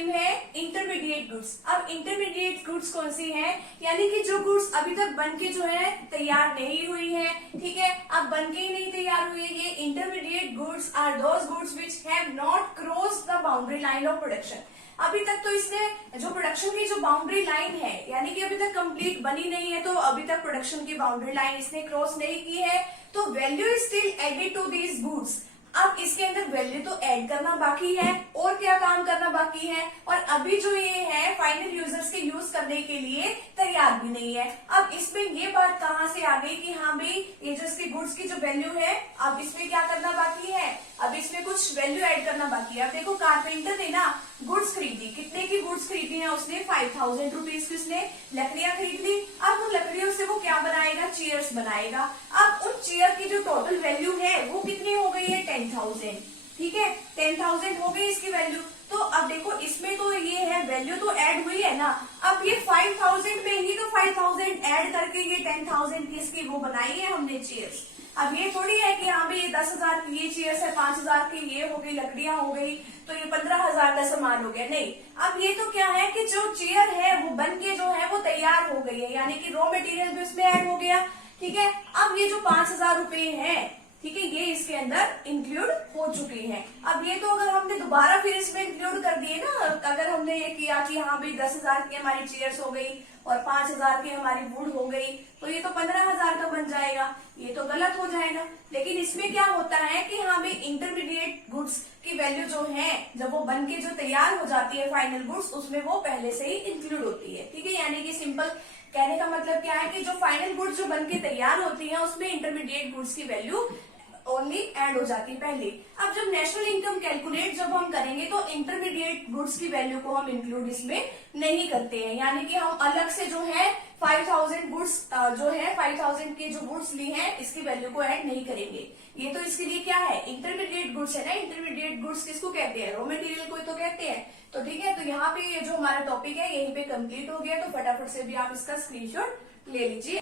Name है intermediate goods. अब intermediate goods कौन सी हैं, यानी कि जो गुड्स अभी तक बनके जो है तैयार नहीं हुई है, ठीक है, अब बनके ही नहीं तैयार हुई है। ये intermediate goods are those goods which have not cross the boundary line of production. अभी तक तो इसने जो प्रोडक्शन की जो बाउंड्री लाइन है, यानी कि अभी तक कंप्लीट बनी नहीं है, तो अभी तक प्रोडक्शन की बाउंड्री लाइन इसने क्रॉस नहीं की है, तो value is still added to these goods. अब इसके अंदर वैल्यू तो ऐड करना बाकी है, और क्या काम करना बाकी है, और अभी जो ये है फाइनल यूजर्स के यूज करने के लिए तैयार भी नहीं है। अब इसमें ये बात कहाँ से आ गई कि हाँ भाई ये जो इसकी गुड्स की जो वैल्यू है, अब इसमें क्या करना बाकी है, अब इसमें कुछ वैल्यू ऐड करना बाकी है। अब देखो कारपेंटर ने ना गुड्स खरीदी, कितने की गुड्स खरीदी है उसने, 5000 रुपीज की उसने लकड़ियां खरीद ली। अब उन लकड़ियों से वो क्या बनाएगा, चेयर्स बनाएगा। अब उन चेयर की जो टोटल वैल्यू है वो कितनी हो गई है, 10,000, ठीक है, 10,000 हो गई इसकी वैल्यू। तो अब देखो इसमें तो ये है वैल्यू तो ऐड हुई है ना, अब ये 5000 में ही तो 5000 ऐड करके ये 10,000 की इसकी वो बनाई है हमने चेयर्स। अब ये थोड़ी है कि हाँ भाई ये 10,000 की ये चेयर्स है, 5,000 की ये हो गई लकड़ियां हो गई, तो ये 15,000 का सामान हो गया, नहीं। अब ये तो क्या है कि जो चेयर है वो बन के जो है वो तैयार हो गई है, यानी कि रॉ मटेरियल भी इसमें ऐड हो गया, ठीक है। अब ये जो 5,000 रुपए है, ठीक है, ये इसके अंदर इंक्लूड हो चुके हैं। अब ये तो अगर हमने दोबारा फिर इसमें इंक्लूड कर दिए ना, अगर हमने ये किया कि हाँ भाई 10,000 की हमारी चेयर्स हो गई और 5,000 की हमारी वुड हो गई, तो ये तो 15,000 का बन जाएगा, ये तो गलत हो जाएगा। लेकिन इसमें क्या होता है कि हाँ भाई इंटरमीडिएट गुड्स की वैल्यू जो है, जब वो बन के जो तैयार हो जाती है फाइनल गुड्स, उसमें वो पहले से ही इंक्लूड होती है, ठीक है। यानी कि सिंपल कहने का मतलब क्या है कि जो फाइनल गुड्स जो बन के तैयार होती है उसमें इंटरमीडिएट गुड्स की वैल्यू ओनली ऐड हो जाती है पहले। अब जब नेशनल इनकम कैलकुलेट जब हम करेंगे तो इंटरमीडिएट गुड्स की वैल्यू को हम इंक्लूड इसमें नहीं करते हैं, यानी कि हम अलग से जो है 5,000 गुड्स जो है 5,000 की जो गुड्स ली हैं इसकी वैल्यू को ऐड नहीं करेंगे। ये तो इसके लिए क्या है, इंटरमीडिएट गुड्स है ना। इंटरमीडिएट गुड्स किसको कहते हैं, रॉ मटेरियल को तो कहते हैं। तो ठीक है, तो यहाँ पे ये जो हमारा टॉपिक है यहीं पे कंप्लीट हो गया। तो फटाफट से भी आप इसका स्क्रीनशॉट ले लीजिए।